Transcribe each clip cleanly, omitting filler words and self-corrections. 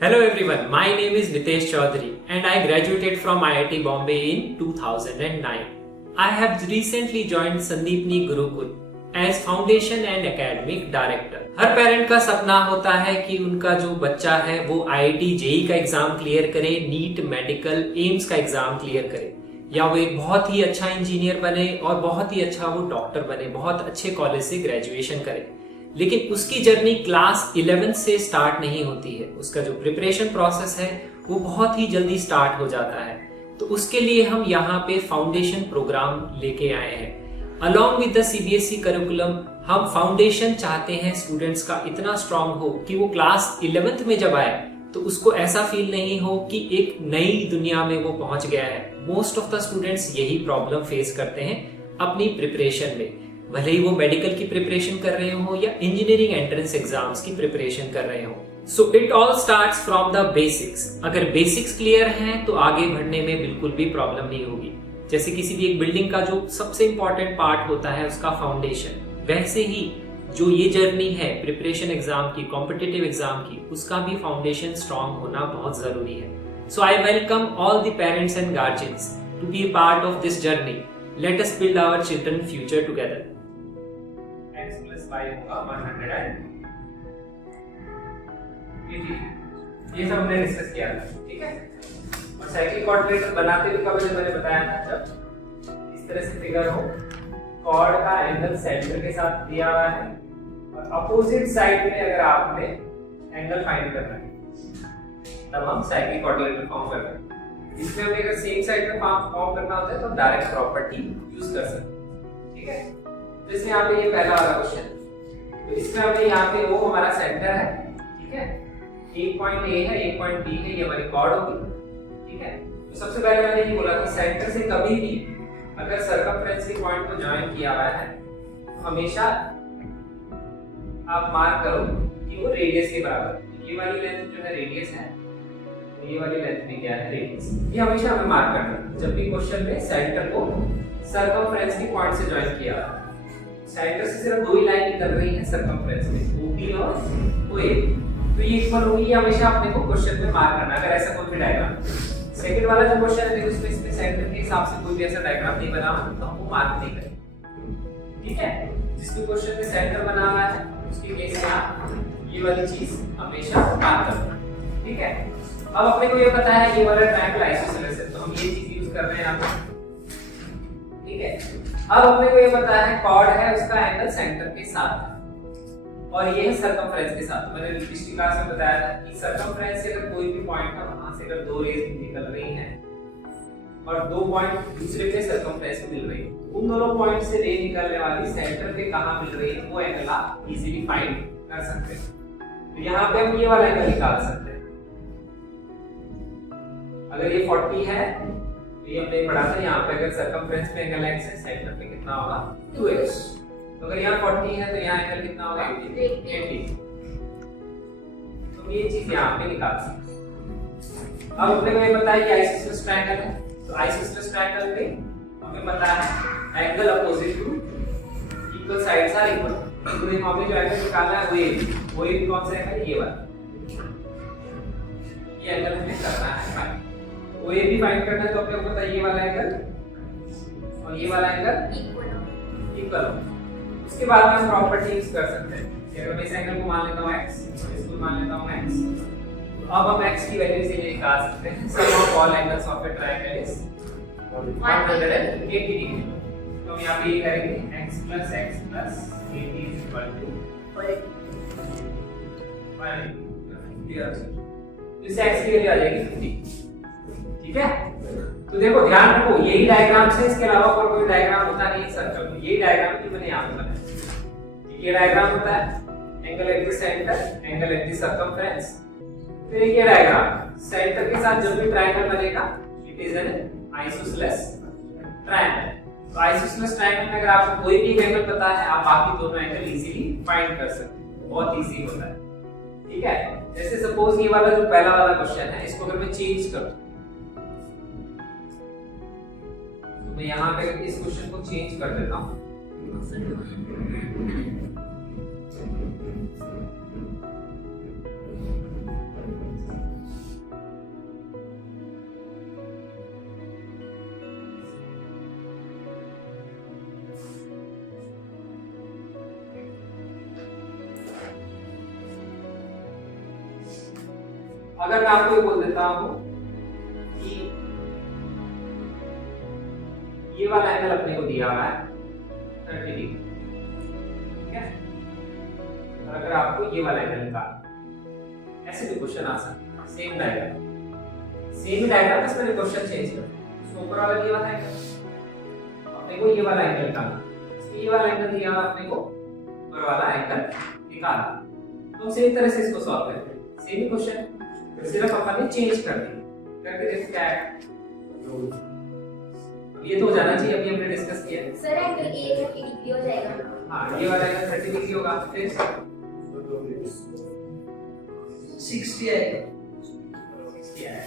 Hello everyone, my name is Nitesh Chaudhary and I graduated from IIT Bombay in 2009. I have recently joined Sandeepni Gurukul as Foundation and Academic Director. Her parent का सपना होता है कि उनका जो बच्चा है वो IIT JEE का एग्जाम क्लियर करे, नीट मेडिकल एम्स का एग्जाम क्लियर करे या वो एक बहुत ही अच्छा इंजीनियर बने और बहुत ही अच्छा वो डॉक्टर बने, बहुत अच्छे कॉलेज से ग्रेजुएशन करे। लेकिन उसकी जर्नी क्लास 11 से स्टार्ट नहीं होती है। उसका जो प्रिपरेशन प्रोसेस है वो बहुत ही जल्दी स्टार्ट हो जाता है। तो उसके लिए हम यहाँ पे फाउंडेशन प्रोग्राम लेके आए हैं। Along with the CBSE curriculum हम फाउंडेशन चाहते हैं स्टूडेंट्स का इतना स्ट्रांग हो कि वो क्लास 11th में जब आए तो उसको ऐसा फील नहीं हो कि एक नई दुनिया में वो पहुंच गया है। मोस्ट ऑफ द स्टूडेंट्स यही प्रॉब्लम फेस करते हैं अपनी प्रिपरेशन में, भले ही वो मेडिकल की प्रिपरेशन कर रहे हो या इंजीनियरिंग एंट्रेंस एग्जाम्स की प्रिपरेशन कर रहे हो। So it all starts from the basics. अगर बेसिक्स क्लियर हैं तो आगे बढ़ने में बिल्कुल भी प्रॉब्लम नहीं होगी। जैसे किसी भी एक बिल्डिंग का जो सबसे इंपॉर्टेंट पार्ट होता है उसका फाउंडेशन, वैसे ही जो ये जर्नी है प्रिपरेशन एग्जाम की, कॉम्पिटिटिव एग्जाम की, उसका भी फाउंडेशन स्ट्रांग होना बहुत जरूरी है। So I welcome all the parents and guardians to be a part of this journey. Let us build our children future together. X plus 5 होगा 100 ये सब हमने डिस्कस किया था, ठीक है। और साइक्लिक कोऑर्डिनेटर बनाते हुए कब मैंने बताया था, जब इस तरह से फिगर हो, कॉर्ड का एंगल सेंटर के साथ दिया हुआ है और अपोजिट साइड में अगर आपने एंगल फाइंड करना है तब हम साइक्लिक कोऑर्डिनेटर फॉर्म करते हैं। इसमें हमें अगर सेम साइड में फॉर्म करना होता है तो डायरेक्ट प्रॉपर्टी यूज कर सकते हैं, ठीक है। जैसे यहाँ पे ये पहला वाला क्वेश्चन, तो इसमें हमने यहाँ पे वो हमारा सेंटर है, ठीक है, एक पॉइंट A है, एक पॉइंट B है, ये हमारी कॉर्ड होगी, ठीक है। तो सबसे पहले मैंने ये बोला था सेंटर से कभी भी अगर सर्कमफ्रेंस के पॉइंट को ज्वाइन किया हुआ है तो हमेशा आप मार्क करो कि वो रेडियस के बराबर। ये वाली लेंथ जो है रेडियस है, ये वाली लेंथ में क्या है, रेडियस। ये हमेशा हमें मार्क करना है जब भी क्वेश्चन में सेंटर को सर्कमफ्रेंस के पॉइंट से ज्वाइन किया है। सेंटर से सिर्फ दो ही लाइन निकल रही है सर्कमफ्रेंस में, OB और OA, तो ये इक्वल होगी। ये हमेशा अपने को क्वेश्चन में मार्क करना अगर ऐसा कोई भी डायग्राम। सेकंड वाला जो क्वेश्चन है देखो इसमें सेंटर के हिसाब से कोई भी ऐसा डायग्राम नहीं बना तो हम वो मार्क नहीं करेंगे, ठीक है। जिसके क्वेश्चन में सेंटर बना हुआ है उसके केस में आप ये वाली चीज हमेशा मार्क करना, ठीक है। अब अपने को ये पता है ये वाला ट्रायंगल आइसोसेलेस है तो हम ये चीज यूज कर रहे हैं यहाँ पे, ठीक है। अब अपने को ये पता है कॉर्ड है उसका एंगल सेंटर के साथ और ये है सर्कमफ्रेंस के साथ। मैंने पिछली क्लास में बताया था कि सर्कमफ्रेंस से अगर कोई भी पॉइंट है वहां से अगर दो रेज निकल रही हैं और दो पॉइंट दूसरे पे सर्कमफ्रेंस में मिल रही है, उन दोनों पॉइंट से रे निकलने वाली सेंटर पे कहां मिल रही है वो एंगल आप इजीली फाइंड कर सकते हैं। तो यहाँ पे हम ये वाला एंगल निकाल सकते हैं। अगर ये 40 है तो ये हमने पढ़ा था यहाँ पे अगर सर्कमफ्रेंस पे एंगल x है, सेंटर पे कितना होगा 2x। तो अगर यहाँ 40 है तो यहाँ एंगल कितना होगा 80। तो ये चीज यहाँ पे निकाल सकते हैं। अब अपने को ये पता है कि आइसोसेलेस ट्रायंगल है, तो आइसोसेलेस ट्रायंगल में हमें पता है angle opposite to equal sides are equal. तो देखो हमें जो एंगल निकालना है वो एक कौन सा एंगल, ये वाला, ये एंगल हमें करना है। वो ये भी फाइंड करना है तो अपने को पता है ये वाला एंगल और ये वाला एंगल इक्वल हो। उसके बाद में हम प्रॉपर्टी यूज कर सकते हैं। अगर मैं इस एंगल को मान लेता हूं x और इसको मान लेता हूं x, तो अब हम x की वैल्यू से निकाल सकते हैं sum of all angles of a triangle is 180 degree. तो हम यहां पे ये करेंगे x + x + 80 180। इससे x की वैल्यू आ जाएगी 50, ठीक है। तो देखो ध्यान रखो यही डायग्राम से, इसके अलावा और कोई डायग्राम होता नहीं सर्कल में। यही डायग्राम की मैंने यहां पे बनाया। ये डायग्राम होता है angle at the centre, angle at the circumference. फिर ये डायग्राम सेंटर के साथ जो भी ट्रायंगल बनेगा it is an isosceles triangle. तो आइसोसेलेस ट्रायंगल में अगर आपको कोई भी एंगल पता है आप बाकी दोनों एंगल इजीली फाइंड कर सकते हैं, बहुत इजी होता है, ठीक है। जैसे सपोज ये वाला जो पहला वाला क्वेश्चन है इसको अगर मैं चेंज करूं तो मैं यहाँ पे इस क्वेश्चन को चेंज कर देता हूं। अगर मैं आपको ये बोल देता हूं कि ये वाला एंगल अपने को दिया हुआ है 30 डिग्री, ठीक है, और अगर आपको ये वाला एंगल निकालना, ऐसे भी क्वेश्चन आ सकता है। सेम डायग्राम बस मैंने क्वेश्चन चेंज कर दिया। ऊपर वाला ये वाला एंगल, अपने को ये वाला एंगल निकालना, ये वाला एंगल दिया हुआ अपने को, ऊपर वाला एंगल निकालना। तो हम सेम तरह से इसको सॉल्व करते हैं, सेम ही क्वेश्चन, सिर्फ अपन ने चेंज कर दिया। करके देखो क्या है, ये तो हो जाना चाहिए, अभी हमने डिस्कस किया है। सर एंगल ए 30 डिग्री हो जाएगा। हां, ये वाला एंगल 30 डिग्री होगा, फिर 60 आएगा। 60 आएगा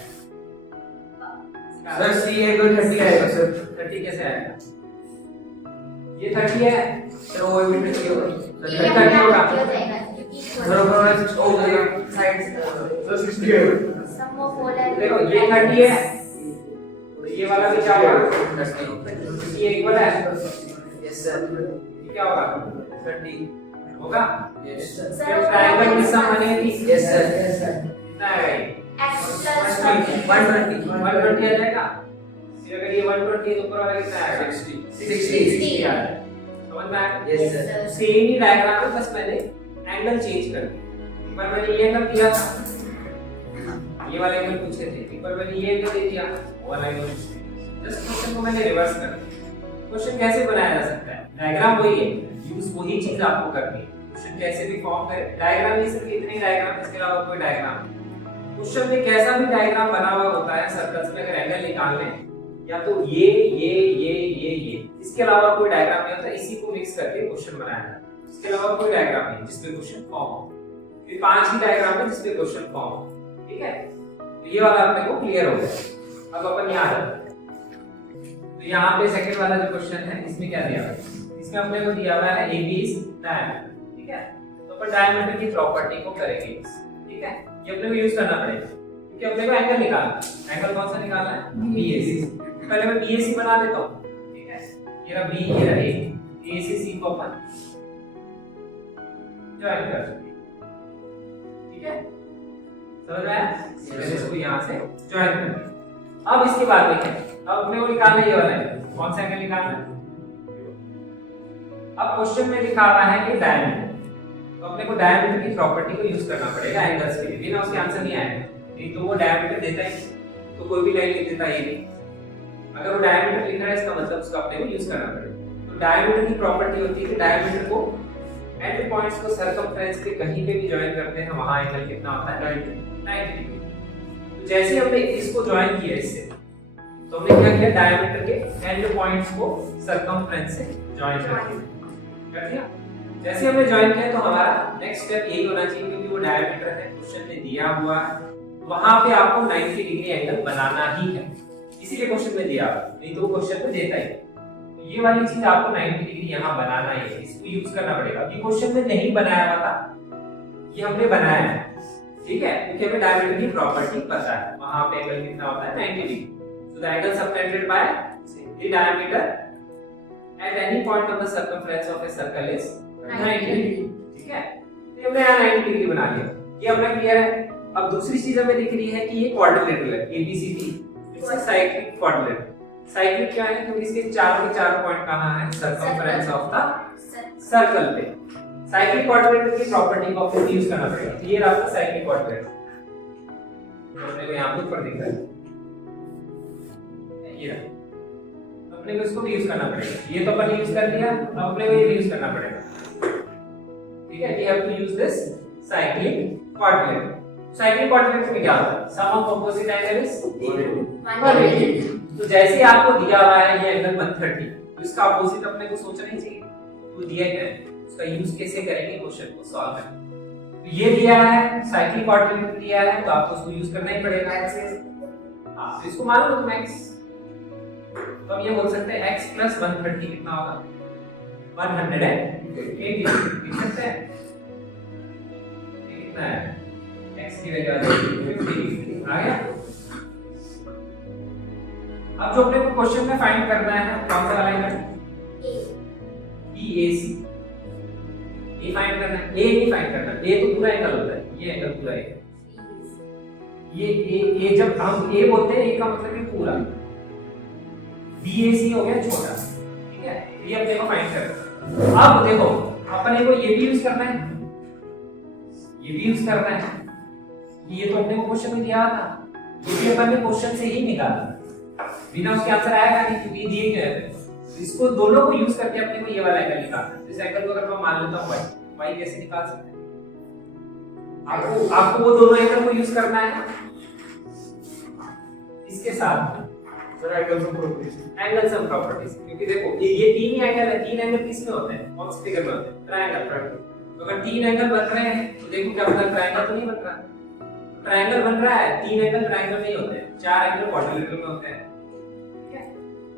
सर सी एंगल 30 आएगा सर। 30 कैसे आएगा? ये 30 है, सर वो भी 30 होगा। ये 30 होगा। हो जाएगा क्योंकि बराबर ओ साइड सर 60 आएगा। सम ऑफ ऑल एंड देखो ये 30 है, तो ये वाला भी क्या होगा? ये इक्वल है, यस सर। ये क्या होगा? 30 होगा। Yes sir. फिर ट्रायंगल की सम बनेगी, यस सर। Yes sir. कितना आएगा? x plus 120 120 आ जाएगा। फिर अगर ये 120 है तो ऊपर वाला कितना आएगा? 60 60 आ जाएगा। समझ में आया? Yes sir. सेम ही डायग्राम है, बस मैंने एंगल चेंज कर दिया। एक बार मैंने ये एंगल दिया था, ये वाला एंगल पूछे थे, एक बार मैंने ये एंगल दे दिया, वो वाला एंगल। जस्ट क्वेश्चन को मैंने रिवर्स कर दिया। क्वेश्चन कैसे बनाया जा सकता है? डायग्राम वही है, यूज वही चीज आपको करनी है। क्वेश्चन कैसे भी फॉर्म करे, डायग्राम नहीं सिर्फ इतने ही डायग्राम, इसके अलावा कोई डायग्राम। क्वेश्चन में कैसा भी डायग्राम बना हुआ होता है सर्कल्स में, अगर एंगल निकालने या तो ये, इसके अलावा कोई डायग्राम नहीं होता, इसी को मिक्स करके क्वेश्चन बनाया जाता है। इसके अलावा कोई डायग्राम नहीं जिसपे क्वेश्चन फॉर्म हो। फिर 5 ही डायग्राम है जिसपे क्वेश्चन फॉर्म हो, ठीक है। तो ये वाला अपने को क्लियर हो गया। अब अपन यहाँ आ जाते हैं। तो यहाँ पे सेकंड वाला जो क्वेश्चन है, इसमें क्या दिया हुआ है? इसमें अपने को दिया हुआ है AB इज डायमीटर, ठीक है। तो अपन डायमीटर की प्रॉपर्टी को करेंगे, ठीक है। ये अपने को यूज करना पड़ेगा क्योंकि अपने को एंगल निकालना है। एंगल कौन सा निकालना है? BAC। पहले मैं BAC बना लेता हूँ, ठीक है। ये रहा B, ये रहा A, A से C को अपन ज्वाइन कर सकते हैं, ठीक है। समझ आया? इसको यहाँ से ज्वाइन कर। अब इसके बाद में क्या? अब अपने को निकालना ये वाला है, कौन सा एंगल निकालना है? अब क्वेश्चन में लिखा हुआ है कि डायमीटर, तो अपने को डायमीटर की प्रॉपर्टी को यूज करना पड़ेगा एंगल्स के लिए, बिना उसके आंसर नहीं आएगा। नहीं तो वो डायमीटर देता ही तो कोई भी लाइन लिख देता ये नहीं। अगर वो डायमीटर लिख रहा है इसका मतलब उसको अपने को यूज करना पड़ेगा। तो डायमीटर की प्रॉपर्टी होती है कि डायमीटर को एंड पॉइंट्स को सर्कमफ्रेंस के कहीं पे भी ज्वाइन करते हैं, वहां एंगल कितना होता है? 90 डिग्री। तो जैसे हमने इसको ज्वाइन किया इससे, तो हमने क्या किया? डायमीटर के एंड पॉइंट्स को सर्कमफ्रेंस से ज्वाइन कर दिया। जैसे हमने ज्वाइन किया तो हमारा नेक्स्ट स्टेप यही होना चाहिए, क्योंकि वो डायमीटर है, क्वेश्चन में दिया हुआ है, वहां पे आपको 90 डिग्री एंगल बनाना ही है, इसीलिए क्वेश्चन में दिया हुआ, नहीं तो वो क्वेश्चन में देता ही। तो ये वाली चीज आपको 90 डिग्री यहाँ बनाना ही है, इसको यूज करना पड़ेगा। ये क्वेश्चन में नहीं बनाया हुआ था, ये हमने बनाया है, ठीक है, क्योंकि हमें डायमीटर की प्रॉपर्टी पता है, वहां पे एंगल कितना होता है? 90 degree. So the angle subtended by the diameter at any point of the circumference of a circle is 90 degree, ठीक है। तो हमने यहाँ 90 डिग्री बना लिया, ये अपना क्लियर है। अब दूसरी चीज हमें दिख रही है कि ये क्वाड्रिलेटरल है, ABCD, it's a cyclic quadrilateral. Cyclic क्या है? क्योंकि इसके चारों के चार पॉइंट कहाँ है? सर्कमफ्रेंस ऑफ द सर्कल पे। साइक्लिक क्वाड्रिलेटरल की प्रॉपर्टी को अपने यूज करना पड़ेगा। ये रहा आपका साइक्लिक क्वाड्रिलेटरल, अपने को यहाँ पे ऊपर दिख रहा है, ये रहा। अपने को इसको भी यूज करना पड़ेगा। ये तो अपन यूज कर लिया, अब अपने को ये भी यूज करना पड़ेगा, ठीक है। We have to use this cyclic quadrilateral. Cyclic quadrilateral में क्या होता है? Sum of opposite angle is 180। तो जैसे ही आपको दिया हुआ है ये एंगल 130, तो इसका अपोजिट अपने को सोचना ही चाहिए। तो दिया गया है, उसका यूज कैसे करेंगे क्वेश्चन को सॉल्व करने। तो ये दिया है, साइक्लिक क्वाड्रिलेटरल दिया है, तो आपको उसको यूज करना ही पड़ेगा। हां, तो इसको मान लो तुम x, तो हम ये बोल सकते हैं x plus 130 कितना होगा? 180 लिख सकते हैं। कितना है? x की वैल्यू आ जाएगी 50 आ गया। अब जो अपने को क्वेश्चन में फाइंड करना है कौन सा वाला एंगल? BAC। ए फाइंड करना है, ए नहीं फाइंड करना, ए तो पूरा एंगल होता है, ये एंगल पूरा है। ये जब हम ए बोलते हैं, ए का मतलब ये पूरा, BAC हो गया छोटा, ठीक है, ये अपने को फाइंड करना। अब देखो अपने को ये भी यूज करना है, ये भी यूज करना है, ये तो अपने को क्वेश्चन में दिया था, ये भी अपन ने क्वेश्चन से ही निकाला, बिना उसके आंसर आएगा नहीं क्योंकि दिए गए हैं। इसको दोनों को यूज करके अपने को ये वाला एंगल निकालना है। इस एंगल को अगर मैं मान लेता हूं y कैसे निकाल सकते हैं? आपको वो दोनों एंगल को यूज करना है इसके साथ sir angle sum properties, angle sum properties, क्योंकि देखो ये तीन ही एंगल है, तीन एंगल किस में होते हैं, कौन से फिगर में होते हैं, ट्रायंगल। तो अगर तीन एंगल बन रहे हैं तो देखो क्या मतलब ट्रायंगल तो नहीं बन रहा है, ट्रायंगल बन रहा है, तीन एंगल ट्रायंगल नहीं होते हैं, चार एंगल क्वाड्रिलेटरल में होते हैं, ठीक है।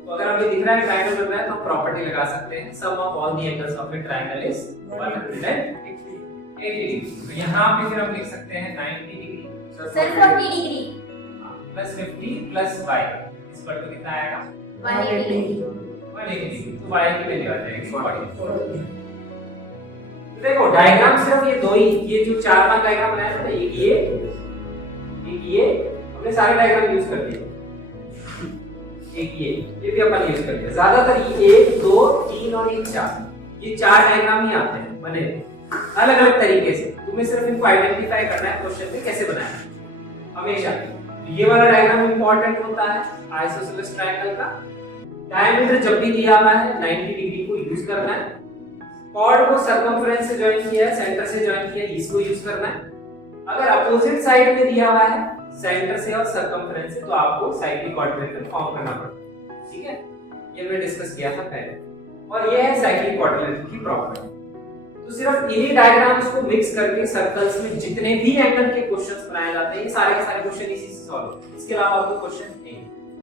तो अगर हमें दिख रहा है ट्रायंगल बन रहा है तो हम प्रॉपर्टी लगा सकते हैं, sum of all the angles of a triangle is 180 degree. तो यहां पे फिर हम लिख सकते हैं 90 डिग्री सर 40 डिग्री प्लस 50 प्लस y इस पर तो कितना आएगा 180 डिग्री। 180 डिग्री, तो y की वैल्यू आ जाएगी 40। देखो डायग्राम सिर्फ ये दो ही, ये जो चार पांच डायग्राम बनाए थे ना, एक ये हमने सारे डायग्राम यूज कर लिए, एक ये भी अपन यूज कर लिया। ज्यादातर ये 1 2 3 और 4 ये चार डायग्राम ही आते हैं बने अलग अलग तरीके से, तुम्हें सिर्फ इनको आइडेंटिफाई करना है क्वेश्चन में कैसे बनाना है हमेशा। ये वाला डायग्राम इंपॉर्टेंट होता है आइसोसेलेस ट्रायंगल का। डायमीटर जब भी दिया हुआ है 90 डिग्री को यूज करना है, कॉर्ड को सर्कमफ्रेंस से जॉइन किया है, सेंटर से जॉइन किया है, इसको यूज करना है। अगर अपोजिट साइड में दिया हुआ है सेंटर से और सर्कमफ्रेंस से तो आपको साइक्लिक क्वाड्रिलेटरल फॉर्म करना पड़ता है, ठीक है, ये मैंने डिस्कस किया था पहले। और ये है साइक्लिक क्वाड्रिलेटरल की प्रॉपर्टी। तो सिर्फ इन्हीं डायग्राम्स को मिक्स करके सर्कल्स में जितने भी एंगल के क्वेश्चंस बनाए जाते हैं, ये सारे के सारे क्वेश्चन इसी से सॉल्व, इसके अलावा आपको क्वेश्चन नहीं